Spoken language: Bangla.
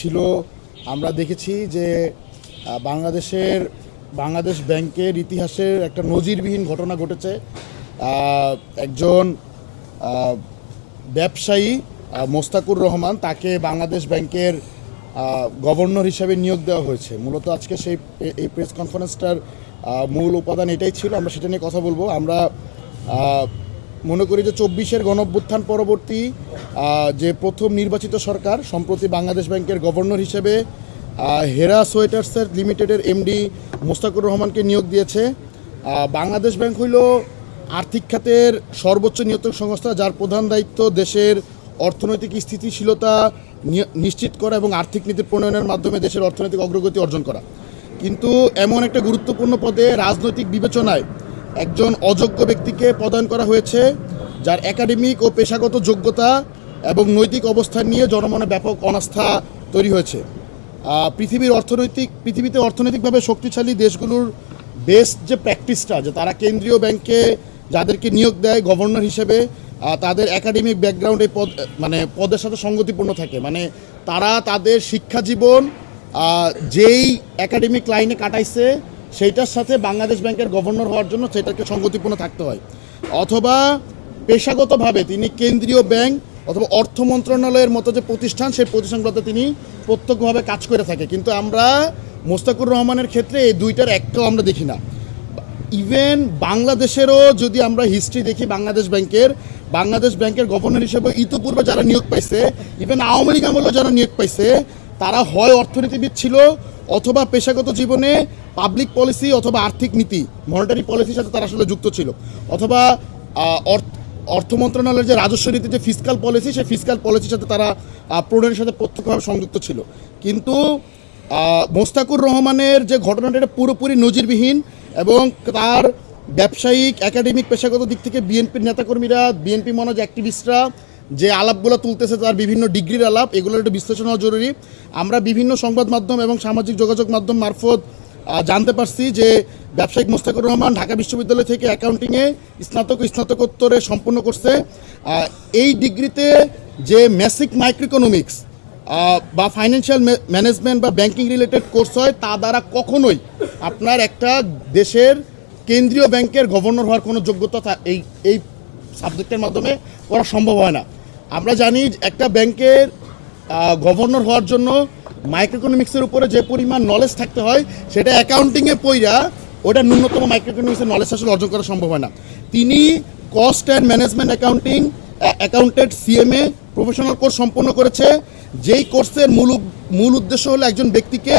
ছিল আমরা দেখেছি যে বাংলাদেশ ব্যাংকের ইতিহাসের একটা নজিরবিহীন ঘটনা ঘটেছে। একজন ব্যবসায়ী মোস্তাকুর রহমান, তাকে বাংলাদেশ ব্যাংকের গভর্নর হিসাবে নিয়োগ দেওয়া হয়েছে। মূলত আজকে এই প্রেস কনফারেন্সটার মূল উপাদান এটাই ছিল, আমরা সেটা নিয়ে কথা বলবো। আমরা মনে করি যে 24-এর গণঅভ্যুত্থান পরবর্তী যে প্রথম নির্বাচিত সরকার সম্প্রতি বাংলাদেশ ব্যাংকের গভর্নর হিসেবে হেরা সোয়েটার্সের লিমিটেডের এমডি মোস্তাকুর রহমানকে নিয়োগ দিয়েছে। বাংলাদেশ ব্যাংক হইল আর্থিক খাতের সর্বোচ্চ নিয়ন্ত্রক সংস্থা, যার প্রধান দায়িত্ব দেশের অর্থনৈতিক স্থিতিশীলতা নিশ্চিত করা এবং আর্থিক নীতির প্রণয়নের মাধ্যমে দেশের অর্থনৈতিক অগ্রগতি অর্জন করা। কিন্তু এমন একটা গুরুত্বপূর্ণ পদে রাজনৈতিক বিবেচনায় একজন অযোগ্য ব্যক্তিকে প্রদান করা হয়েছে, যার একাডেমিক ও পেশাগত যোগ্যতা এবং নৈতিক অবস্থান নিয়ে জনমনে ব্যাপক অনাস্থা তৈরি হয়েছে। পৃথিবীতে অর্থনৈতিকভাবে শক্তিশালী দেশগুলোর বেস্ট যে প্র্যাকটিসটা, যে তারা কেন্দ্রীয় ব্যাংকে যাদেরকে নিয়োগ দেয় গভর্নর হিসেবে, তাদের একাডেমিক ব্যাকগ্রাউন্ড এই পদের সাথে সঙ্গতিপূর্ণ থাকে। মানে তারা তাদের শিক্ষা জীবন যেই একাডেমিক লাইনে কাটাইছে সেইটার সাথে বাংলাদেশ ব্যাংকের গভর্নর হওয়ার জন্য সেটাকে সঙ্গতিপূর্ণ থাকতে হয়। অথবা পেশাগতভাবে তিনি কেন্দ্রীয় ব্যাংক অথবা অর্থ মন্ত্রণালয়ের মতো যে প্রতিষ্ঠান, সেই প্রতিষ্ঠানগুলোতে তিনি প্রত্যক্ষভাবে কাজ করে থাকে। কিন্তু আমরা মোস্তাকুর রহমানের ক্ষেত্রে এই দুইটার একটাও আমরা দেখি না। ইভেন বাংলাদেশেরও যদি আমরা হিস্ট্রি দেখি, বাংলাদেশ ব্যাংকের গভর্নর হিসেবে ইতিপূর্বে যারা নিয়োগ পাইছে, ইভেন আওয়ামী লীগ আমলেও যারা নিয়োগ পাইছে, তারা হয় অর্থনীতিবিদ ছিল অথবা পেশাগত জীবনে পাবলিক পলিসি অথবা আর্থিক নীতি মনিটারি পলিসির সাথে তারা আসলে যুক্ত ছিল, অথবা অর্থ মন্ত্রণালয়ের যে রাজস্ব নীতি, যে ফিসকাল পলিসি, সেই ফিসকাল পলিসির সাথে তারা প্রণয়নের সাথে প্রত্যক্ষভাবে সংযুক্ত ছিল। কিন্তু মোস্তাকুর রহমানের যে ঘটনাটা, এটা পুরোপুরি নজিরবিহীন এবং তার ব্যবসায়িক একাডেমিক পেশাগত দিক থেকে বিএনপির নেতাকর্মীরা, বিএনপি মনোজ অ্যাক্টিভিস্টরা যে আলাপগুলো তুলতেছে, তার বিভিন্ন ডিগ্রির আলাপ, এগুলোর একটু বিশ্লেষণ হওয়া জরুরি। আমরা বিভিন্ন সংবাদ মাধ্যম এবং সামাজিক যোগাযোগ মাধ্যম মারফত জানতে পারছি যে ব্যবসায়িক মোস্তাকুর রহমান ঢাকা বিশ্ববিদ্যালয় থেকে অ্যাকাউন্টিংয়ে স্নাতকোত্তরে সম্পন্ন করছে। এই ডিগ্রিতে যে বেসিক মাইক্রোইকোনমিক্স বা ফাইন্যান্সিয়াল ম্যানেজমেন্ট বা ব্যাংকিং রিলেটেড কোর্স হয়, তা দ্বারা কখনোই আপনার একটা দেশের কেন্দ্রীয় ব্যাংকের গভর্নর হওয়ার কোনো যোগ্যতা এই সাবজেক্টের মাধ্যমে করা সম্ভব হয় না। আমরা জানি একটা ব্যাংকের গভর্নর হওয়ার জন্য মাইক্রোইকোনমিক্সের উপরে যে পরিমাণ নলেজ থাকতে হয়, সেটা অ্যাকাউন্টিংয়ে পইরা ওটা ন্যূনতম মাইক্রোইকোনমিক্সের নলেজ আসলে অর্জন করা সম্ভব হয় না। তিনি cost and management accountant CMA professional course সম্পন্ন করেছে, যেই কোর্সের মূল উদ্দেশ্য হলো একজন ব্যক্তিকে